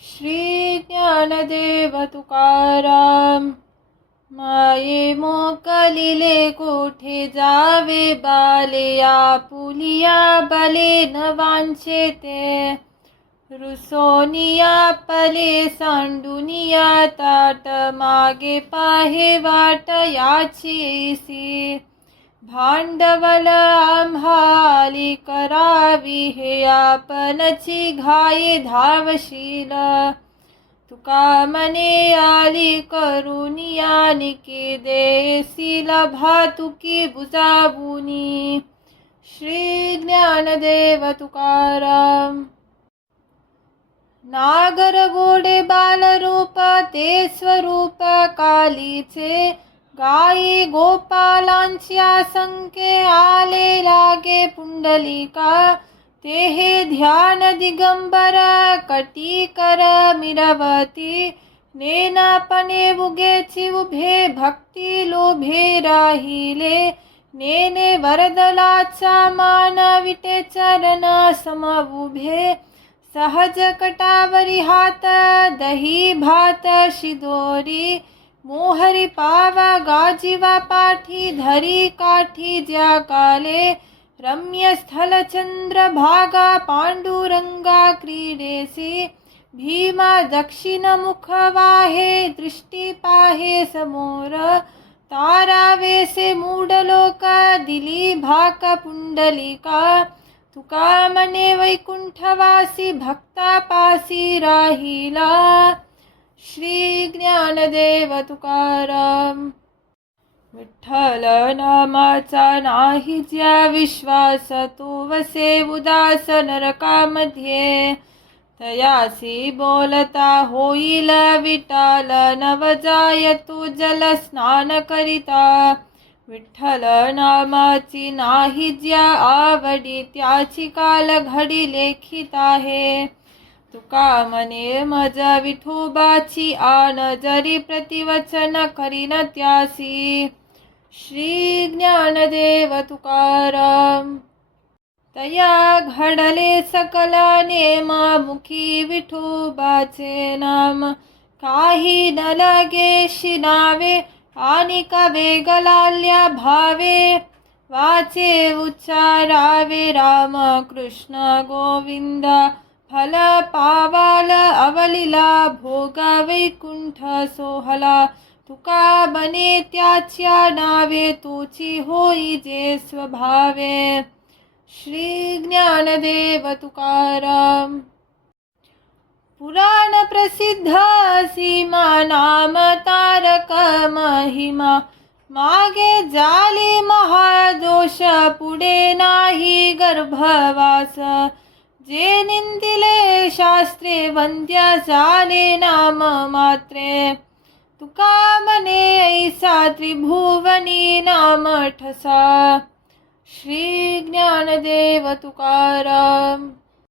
श्री ज्ञानदेव तुकाराम. माये मोकलिले कोठे जावे बाले, आपुलिया बले न वांछेते. रुसोनिया पले सांडुनिया ताट, मागे पाहे वाट याचीसी. भांडवल आम्हाली करावी, हे आपणची घाई धावशील. तुका मने आली करुनिया, निकी देसील भातुकी बुजाबुनी. श्री ज्ञानदेव तुकाराम. नागर गोडे बालरूप ते स्वरूप कालीचे, गायी गोपालांच्या संके आले लागे पुंडलिका. ते हे ध्यान दिगंबर कटीकर मिरवती, नेनापणे उगेची उभे भक्ती लोभे राहिले. नेने वरदलाचा मान विटे चरण सम उभे. सहज कटावरी हात दही भात शिदोरी. मोहरी पावा गाजीवा पाठी, धरी काठी ज्या काले. रम्य स्थल चंद्र भागा पांडुरंगा क्रीडेसी. भीमा दक्षिण मुख वाहे, दृष्टी पाहे समोर. तारावेसे मूढलोक दिली भाक पुंडलिका. तुका मने वैकुंठवासी भक्ता पासी राहिला. श्री ज्ञानदेव तुकाराम. विठ्ठल नामाचा नाही ज्या विश्वास, तो वसे उदास नरकामध्ये. तयासी बोलता होईल विटाल, नव जाय तो जल स्नान करिता. विठ्ठल नामाची नाही ज्या आवडी, त्याची काल घडी लेखित आहे. तुका मने मज विठोबाची आन, जरी प्रतिवचन करीन त्यासी. श्री ज्ञानदेव तुकाराम. तया घडले सकल नेम, मुखी विठोबाचे नाम. काही न लगे शिनावे, आणि वेग लाल्या भावे. वाचे उच्चारावे राम कृष्ण गोविंद. फल पावाल अवलिला, भोग वैकुंठ सोहला. तुका बने त्याच्या नावे, तोची होई जे स्वभावे. श्री ज्ञानदेव तुकाराम. पुराण प्रसिद्ध सीमा, नाम तारक महिमा. मागे जाली महादोष, पुढे नाही गर्भवास. जे निंदिले शास्त्रे, वंद्य झाले नाम मात्रे. तुका मने ऐसा त्रिभुवनी नाम ठसा. श्री ज्ञानदेव तुकाराम.